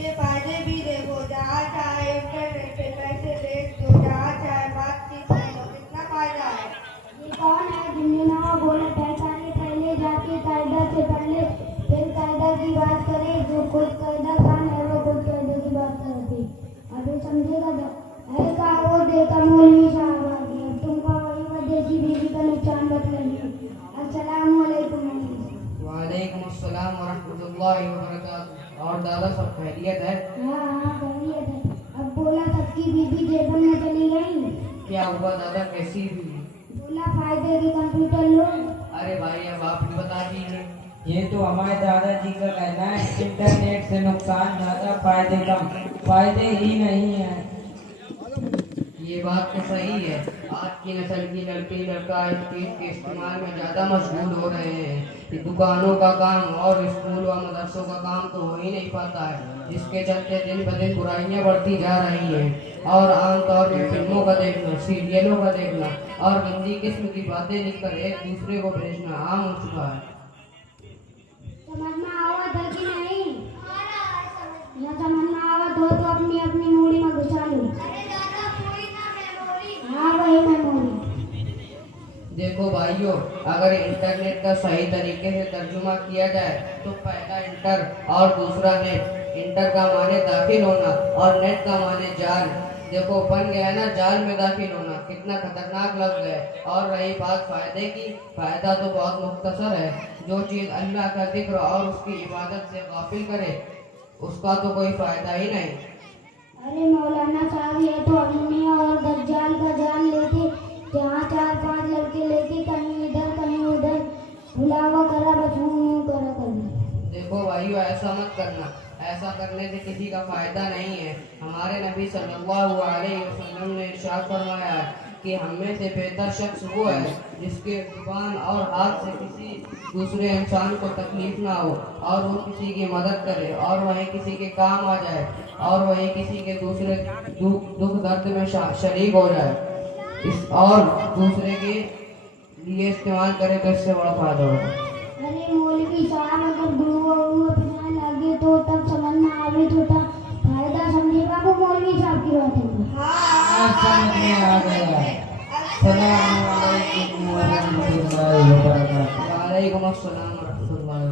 इसके फायदे भी देखो, जहाँ चाहे इंटरनेट पे पैसे भेज दो, जहाँ चाहे बातचीत कर लो, कितना फायदा है। ये कौन है जिन्हें ना बोला पैसा नहीं, पहले जाके कायदा से पहले फिर कायदा की बात करे। जो कोई कायदा खान है वो कोई कायदा की बात करती, अभी समझेगा तो ऐसा वो देखा मौलवी साहब आ गए, तुमको वही विदेशी बीवी का नुकसान बतलाइए। अस्सलाम वालेकुम। वालेकुम अस्सलाम व रहमतुल्लाहि व बरकातहू। और दादा सब खैरियत है? हाँ खैरियत है। अब बोला सबकी बीबी जेबन में चली गई। क्या हुआ दादा, कैसी हुई? बोला फायदे के कंप्यूटर लो। अरे भाई अब आप भी बता दीजिए। ये तो हमारे दादाजी का कहना है, इंटरनेट से नुकसान ज्यादा फायदे कम, फायदे ही नहीं है। ये बात तो सही है। आज की नस्ल की लड़की लड़का इस चीज के इस्तेमाल में ज्यादा मशगूल हो रहे हैं कि दुकानों का काम और स्कूल व मदरसों का काम तो हो ही नहीं पाता है, जिसके चलते दिन ब दिन बुराइयां बढ़ती जा रही हैं। और आमतौर पर फिल्मों का देखना, सीरियलों का देखना और गंदी किस्म की बातें लिखकर एक दूसरे को भेजना आम हो चुका है। समझ में आवत है कि नहीं? या समझ में आवत हो तो अपनी अपनी मूड़ी में घुसा लो। हाँ वही मेमोरी। देखो भाइयों, अगर इंटरनेट का सही तरीके से तर्जुमा किया जाए तो पहला इंटर और दूसरा नेट। इंटर का माने दाखिल होना और नेट का माने जाल। देखो बन गया ना जाल में दाखिल होना, कितना खतरनाक लफ्ज है। और रही बात फायदे की, फायदा तो बहुत मुख्तसर है। जो चीज़ अल्लाह का जिक्र और उसकी इबादत से गाफिल करे उसका तो कोई फायदा ही नहीं। अरे मौलाना साहब, ये तो अमीनी और दज्जाल का जाल लेके जहाँ 4-5 लड़के लेके कहीं इधर कहीं उधर बुलावा करा, बस यूं करा करना। देखो भाइयों, ऐसा मत करना। ऐसा करने से किसी का फायदा नहीं है। हमारे नबी सल्लल्लाहु अलैहि वसल्लम ने इरशाद फरमाया कि हम में से बेहतर शख्स वो है जिसके जुबान और हाथ से किसी दूसरे इंसान को तकलीफ ना हो और वो किसी की मदद करे और वही किसी के काम आ जाए और वही किसी के दूसरे दुख दर्द में शरीक हो जाए इस और दूसरे के लिए इस्तेमाल करे तो इससे बड़ा फायदा होगा। अरे मौलवी साहब, अगर गुरुआ पिछाने लगे तो तब समझ में आवे तो फायदा समझे बाबू। मौलवी साहब की बात है। आज समझ में आ गया। अस्सलाम वालेकुम व रहमतुल्लाहि व बरकातहू। वालेकुम अस्सलाम व रहमतुल्लाहि।